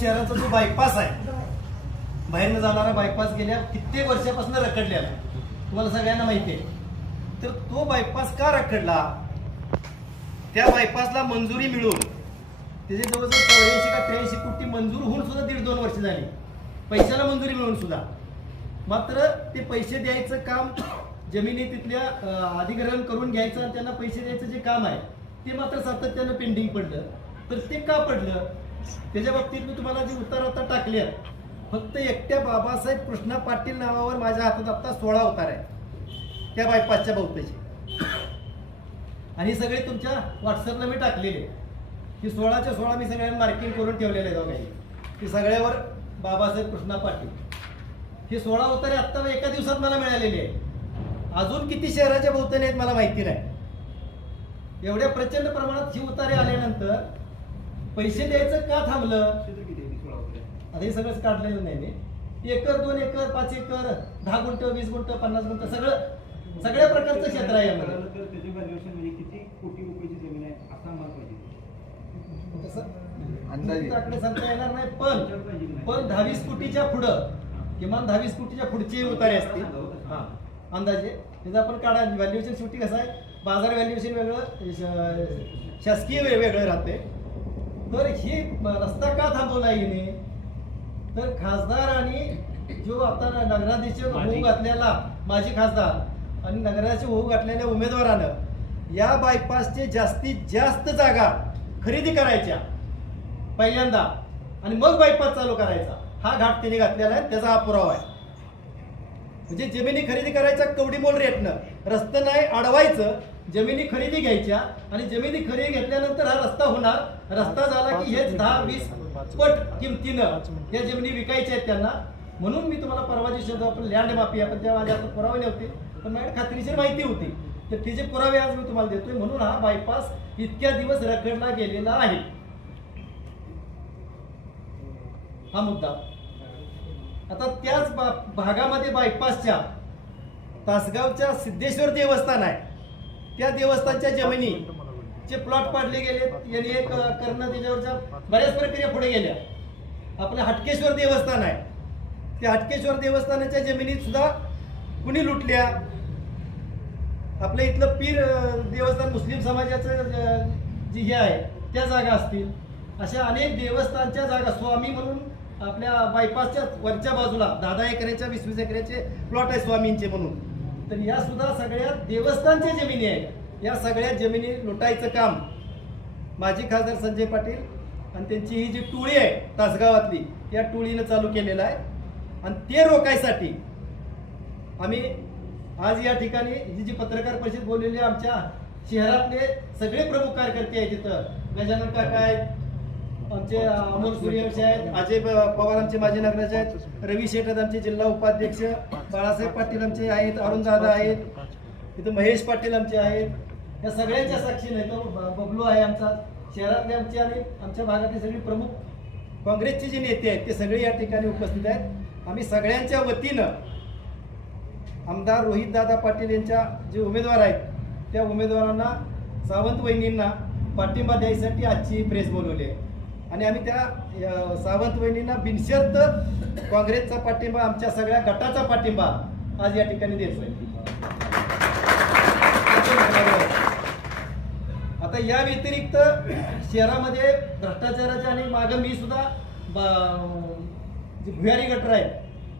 शहराचा जो बायपास आहे, बाहेरनं जाणारा बायपास गेल्या कित्येक वर्षापासून रखडलेला आहे, तुम्हाला सगळ्यांना माहिती आहे. तर तो बायपास का रखडला? त्या बायपासला मंजुरी मिळून त्याचे जवळजवळ 84 का 83 कोटी मंजूर होऊन सुद्धा 1.5-2 वर्ष झाली, पैशाला मंजुरी मिळून सुद्धा. मात्र ते पैसे द्यायचं काम, जमिनी तिथल्या अधिग्रहण करून घ्यायचं आणि त्यांना पैसे द्यायचं जे काम आहे ते मात्र सातत्यानं पेंडिंग पडलं. तर ते का पडलं त्याच्या बाबतीत मी तुम्हाला जी उत्तर आता टाकली, फक्त एकट्या बाबासाहेब कृष्णा पाटील नावावर माझ्या हातात आता 16 उतार आहे त्या बायपासच्या बहुतेची, आणि सगळे तुमच्या व्हॉट्सअपला मी टाकलेले की 16च्या 16 मी सगळ्यांना मार्किंग करून ठेवलेले आहे दोघांनी की सगळ्यावर बाबासाहेब कृष्णा पाटील. हे 16 उतारे आत्ता एका दिवसात मला मिळालेले आहे. अजून किती शहराच्या भोवतानी आहेत मला माहिती नाही. एवढ्या प्रचंड प्रमाणात ही उतारे आल्यानंतर पैसे द्यायचं का थांबलं? आता हे सगळंच काढलेलं नाही मी. 1 एकर 2 एकर 5 एकर 10 गुंठ 20 गुंठ 50 गुंठ सगळ्या प्रकारचं क्षेत्र आहे यामध्ये. आकडे सांगता येणार नाही, पण 10-20 कोटीच्या पुढं, किमान 10-20 कोटीच्या पुढचे उतारे असतील अंदाजे. त्याचं आपण काढा. व्हॅल्युएशन शेवटी कसं आहे, बाजार व्हॅल्युएशन वेगळं, शासकीय वेगळं राहते. तर ही रस्ता का थांबवला येणे? तर खासदार आणि जो आता नगराध्यक्ष होऊ घातलेला माजी खासदार आणि नगराध्यक्ष होऊ घातलेल्या उमेदवारानं या बायपासचे जास्तीत जास्त जागा खरेदी करायच्या पहिल्यांदा आणि मग बायपास चालू करायचा, हा घाट त्यांनी घातलेला आहे. त्याचा हा पुरावा आहे. म्हणजे जमिनी खरेदी करायच्या कवडीमोल रेटनं, रस्ता नाही अडवायचं, जमिनी खरेदी घ्यायच्या आणि जमिनी खरेदी घेतल्यानंतर हा रस्ता होणार. रस्ता झाला की हेच 10-20 पट किमतीनं या जमिनी विकायच्या आहेत त्यांना. म्हणून मी तुम्हाला परवा दिवशी आपण लँड माफी, आपण तेव्हा माझ्या पुरावे नव्हते पण माझ्या खात्रीशीर माहिती होती, तर तिचे पुरावे आज मी तुम्हाला देतोय. म्हणून हा बायपास इतक्या दिवस रखडला गेलेला आहे. हा मुद्दा. आता त्याच भागामध्ये बायपासच्या तासगावच्या सिद्धेश्वर देवस्थान आहे, त्या देवस्थानच्या जमिनीचे प्लॉट पाडले गेले. यांनी एक करणं त्याच्यावरच्या बऱ्याच प्रक्रिया पुढे गेल्या. आपलं हटकेश्वर देवस्थान आहे, त्या हटकेश्वर देवस्थानाच्या जमिनीत सुद्धा कुणी लुटल्या. आपल्या इथलं पीर देवस्थान मुस्लिम समाजाचं जी हे आहे त्या जागा असतील, अशा अनेक देवस्थानच्या जागा स्वामी म्हणून आपल्या बायपासच्या वरच्या बाजूला 10-10 एकराच्या 20-20 एकराचे प्लॉट आहे स्वामींचे म्हणून. तर या सुद्धा सगळ्या देवस्थानच्या जमिनी आहेत. या सगळ्या जमिनी लुटायचं काम माजी खासदार संजय पाटील आणि त्यांची ही जी टोळी आहे तासगावातली, या टोळीनं चालू केलेलं आहे. आणि ते रोखायसाठी आम्ही आज या ठिकाणी ही जी पत्रकार परिषद बोललेली आहे, आमच्या शहरातले सगळे प्रमुख कार्यकर्ते आहेत. तिथं गजानन काका आहेत, आमचे अमोल सूर्यवंशी आहेत, अजय पवार आमचे माजी नगराचे आहेत, रवी शेठ आमचे जिल्हा उपाध्यक्ष, बाळासाहेब पाटील आमचे आहेत, अरुण दादा आहेत, तिथं महेश पाटील आमचे आहेत. या सगळ्यांच्या साक्षीने तो बबलू आहे आमचा, शहरातले आमचे आणि आमच्या भागातले सगळे प्रमुख काँग्रेसचे जे नेते आहेत ते सगळे या ठिकाणी उपस्थित आहेत. आम्ही सगळ्यांच्या वतीनं आमदार रोहितदादा पाटील यांच्या जे उमेदवार आहेत त्या उमेदवारांना, सावंत वहिनींना पाठिंबा द्यायसाठी आजची प्रेस बोलवली आहे. आणि आम्ही त्या सावंत वहिनींना बिनशर्त काँग्रेसचा पाठिंबा, आमच्या सगळ्या गटाचा पाठिंबा आज या ठिकाणी द्यायचोय. आता या व्यतिरिक्त शहरामध्ये भ्रष्टाचाराच्या आणि मागं मी सुद्धा जे भुयारी गटर आहेत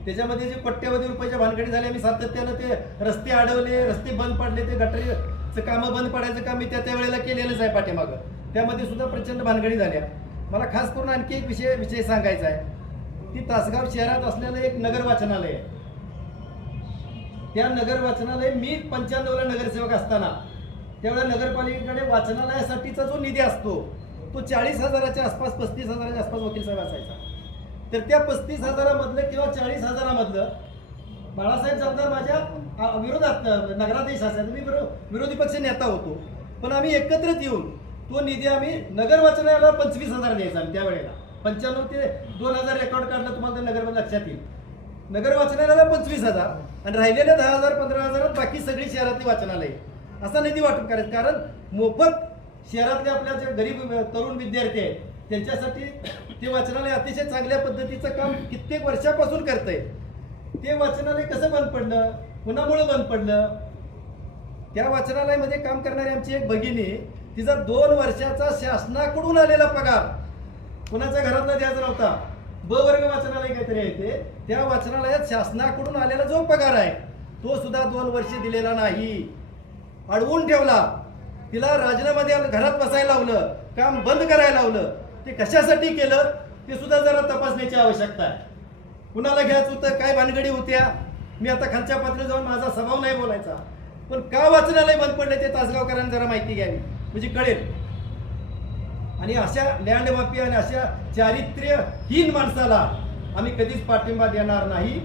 त्याच्यामध्ये जे कोट्यवधी रुपयाच्या भानगडी झाल्या, मी सातत्यानं ते रस्ते अडवले, रस्ते बंद पडले, ते गटरीचं कामं बंद पडायचं काम मी त्या वेळेला केलेलंच आहे पाठीमागं. त्यामध्ये सुद्धा प्रचंड भानगडी झाल्या. मला खास करून आणखी एक विषय सांगायचा आहे की तासगाव शहरात असलेलं एक नगर वाचनालय आहे. त्या नगर वाचनालय मी 95ला नगरसेवक असताना त्यावेळेला नगरपालिकेकडे वाचनालयासाठीचा जो निधी असतो तो 40,000च्या आसपास, 35,000च्या आसपास वकील साहेब असायचा. तर त्या 35,000मधलं किंवा 40,000मधलं बाळासाहेब जगदार माझ्या विरोधात नगराध्यक्ष असायचा, मी विरोधी पक्ष नेता होतो, पण आम्ही एकत्रित येऊन तो निधी आम्ही नगर वाचनालयाला 25,000 द्यायचा. त्यावेळेला 95 ते 2000 रेकॉर्ड काढला तुम्हाला नगरमध्ये लक्षात येईल. नगर वाचनालयाला 25,000 आणि राहिलेल्या 10,000 15,000 बाकी सगळी शहरातली वाचनालय असा निधी वाटप करायचं. कारण मोफत शहरातले आपल्या जे गरीब तरुण विद्यार्थी आहेत त्यांच्यासाठी ते वाचनालय अतिशय चांगल्या पद्धतीचं काम कित्येक वर्षापासून करतंय. ते वाचनालय कसं बंद पडलं, कुणामुळे बंद पडलं? त्या वाचनालयामध्ये काम करणारी आमची एक भगिनी, तिचा 2 वर्षाचा शासनाकडून आलेला पगार कुणाच्या घरातला द्यायचा नव्हता. ब वर्ग वाचनालय काहीतरी आहे ते, त्या वाचनालयात शासनाकडून आलेला जो पगार आहे तो सुद्धा 2 वर्ष दिलेला नाही, अडवून ठेवला. तिला राजीनामध्ये घरात बसायला लावलं, काम बंद करायला लावलं. ते कशासाठी केलं ते सुद्धा जरा तपासण्याची आवश्यकता आहे. कुणाला घ्यायचं होतं, काय भानगडी होत्या, मी आता खालच्या पातळीवर जाऊन माझा स्वभाव नाही बोलायचा, पण का वाचनालय बंद पडले ते तासगावकरांनी जरा माहिती घ्यावी म्हणजे कळेल. आणि अशा लँड माफिया आणि अशा चारित्र्यहीन माणसाला आम्ही कधीच पाठिंबा देणार नाही.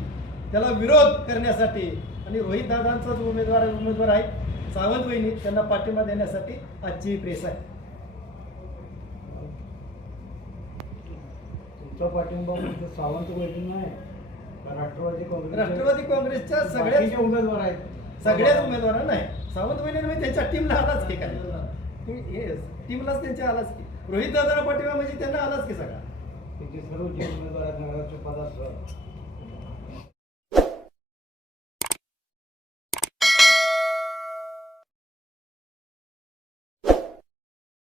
त्याला विरोध करण्यासाठी आणि रोहित दादांचा जो उमेदवार आहे सावंत वहिनी, त्यांना पाठिंबा देण्यासाठी आजची ही प्रेस आहे. तुमचा पाठिंबा म्हणजे सावंत वहिनी नाही, राष्ट्रवादी काँग्रेसच्या सगळ्याच उमेदवार आहेत. सगळ्याच उमेदवारांना नाही. सावंत वहिनी त्यांच्या टीमला आलाच की काय, टीमलाच त्यांच्या आलाच की. रोहित दादाला पाठिंबा म्हणजे त्यांना आलाच की सगळा. त्यांचे सर्व जे उमेदवार आहेत नगराध्यक्ष पदासह